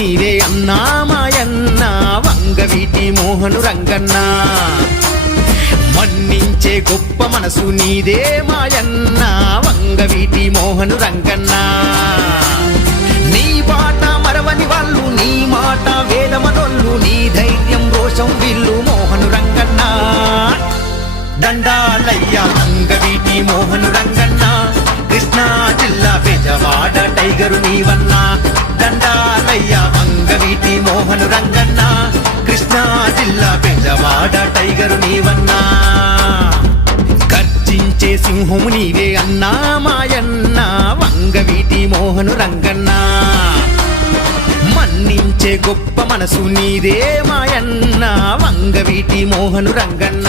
నీవే అన్నా మాయన్న వంగవీటి మోహను రంగన్న మన్నించే గొప్ప మనసు నీదే మాయన్న వంగవీటి మోహను రంగన్న నీ బాట మరవని వాళ్ళు నీ మాట వేదమనొల్లు నీ ధైర్యం రోషం విల్లు మోహను రంగన్న దండాలయ్య వంగవీటి మోహను రంగన్న కృష్ణా జిల్లా బెజవాడ టైగరు నీవన్నా దండాలయ్య వంగవీటి మోహను రంగన్న కృష్ణా జిల్లా బెజవాడ టైగరు నీవన్నా గర్జించే సింహము నీవే అన్నా మాయన్న వంగవీటి మోహను రంగన్న మన్నించే గొప్ప మనసు నీదే మాయన్న వంగవీటి మోహను రంగన్న